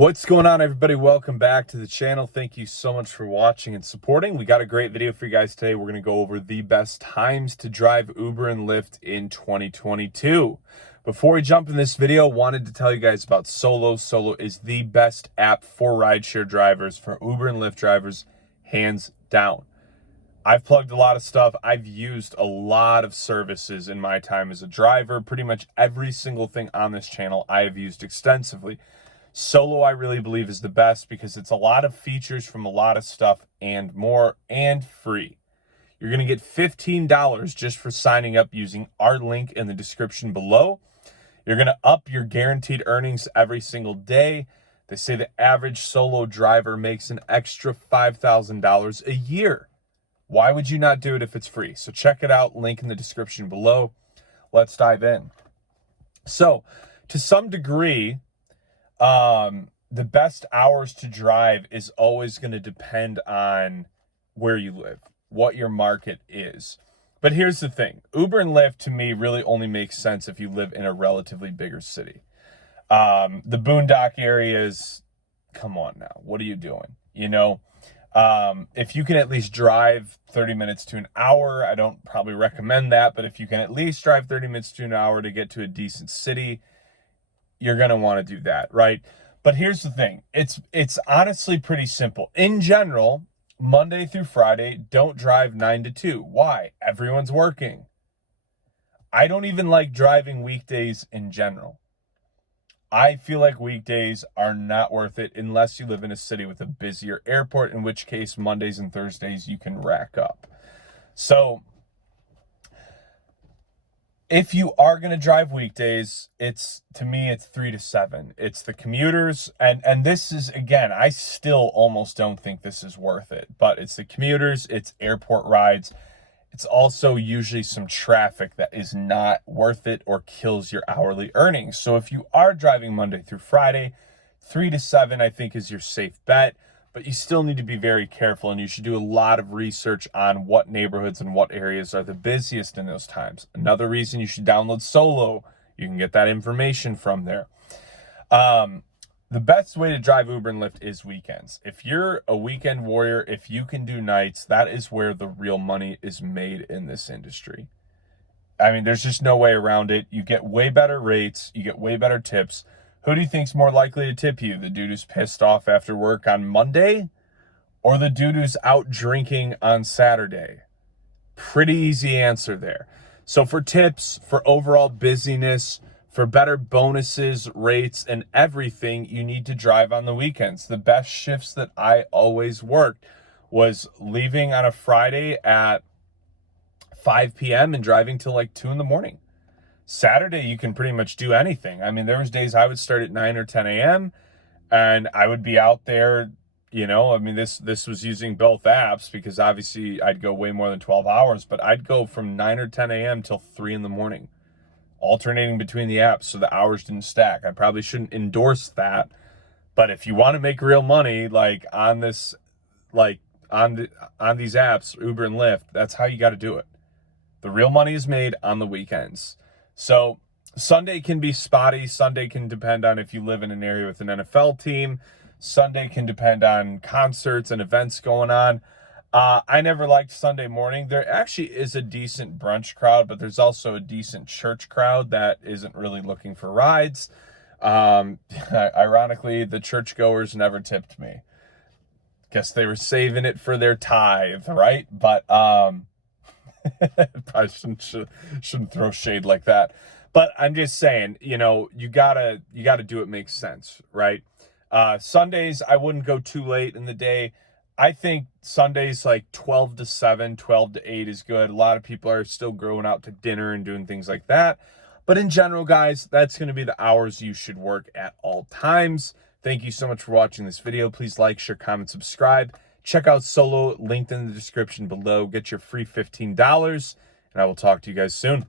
What's going on, everybody? Welcome back to the channel. Thank you so much for watching and supporting. We got a great video for you guys today. We're going to go over the best times to drive Uber and Lyft in 2022. Before we jump in this video, wanted to tell you guys about Solo. Solo is the best app for rideshare drivers, for Uber and Lyft drivers, hands down. I've plugged a lot of stuff. I've used a lot of services in my time as a driver. Pretty much every single thing on this channel I have used extensively. Solo, I really believe, is the best because it's a lot of features from a lot of stuff and more, and free. You're going to get $15 just for signing up using our link in the description below. You're going to up your guaranteed earnings every single day. They say the average Solo driver makes an extra $5,000 a year. Why would you not do it if it's free? So check it out, link in the description below. Let's dive in. So, to some degree, the best hours to drive is always going to depend on where you live, what your market is. But here's the thing. Uber and Lyft, to me, really only makes sense if you live in a relatively bigger city. The boondock areas, come on now. What are you doing? If you can at least drive 30 minutes to an hour, I don't probably recommend that, but if you can at least drive 30 minutes to an hour to get to a decent city, you're going to want to do that, right? But here's the thing. It's honestly pretty simple. In general, Monday through Friday, don't drive 9 to 2. Why? Everyone's working. I don't even like driving weekdays in general. I feel like weekdays are not worth it unless you live in a city with a busier airport, in which case Mondays and Thursdays you can rack up. So if you are going to drive weekdays, to me, it's 3 to 7. It's the commuters. And this is, again, I still almost don't think this is worth it. But it's the commuters, it's airport rides. It's also usually some traffic that is not worth it or kills your hourly earnings. So if you are driving Monday through Friday, 3 to 7, I think, is your safe bet. But you still need to be very careful, and you should do a lot of research on what neighborhoods and what areas are the busiest in those times. Another reason you should download Solo. You can get that information from there. The best way to drive Uber and Lyft is weekends. If you're a weekend warrior, if you can do nights, that is where the real money is made in this industry. I mean, there's just no way around it. You get way better rates. You get way better tips. Who do you think's more likely to tip you? The dude who's pissed off after work on Monday, or the dude who's out drinking on Saturday? Pretty easy answer there. So for tips, for overall busyness, for better bonuses, rates, and everything, you need to drive on the weekends. The best shifts that I always worked was leaving on a Friday at 5 p.m. and driving till like 2 in the morning. Saturday, you can pretty much do anything. I mean, there was days I would start at 9 or 10 a.m. and I would be out there, this was using both apps because obviously I'd go way more than 12 hours, but I'd go from 9 or 10 a.m. till 3 in the morning, alternating between the apps so the hours didn't stack. I probably shouldn't endorse that, but if you want to make real money, like on these apps, Uber and Lyft, that's how you got to do it. The real money is made on the weekends. So Sunday can be spotty. Sunday can depend on if you live in an area with an NFL team. Sunday can depend on concerts and events going on. I never liked Sunday morning. There actually is a decent brunch crowd, but there's also a decent church crowd that isn't really looking for rides. Ironically, the churchgoers never tipped me. Guess they were saving it for their tithe, right? But probably shouldn't throw shade like that, but I'm just saying, you gotta do it makes sense, right? Sundays, I wouldn't go too late in the day. I think Sundays like 12 to 7, 12 to 8 is good. A lot of people are still going out to dinner and doing things like that. But in general, guys, that's going to be the hours you should work at all times. Thank you so much for watching this video. Please like, share, comment, subscribe. Check out Solo, linked in the description below. Get your free $15, and I will talk to you guys soon.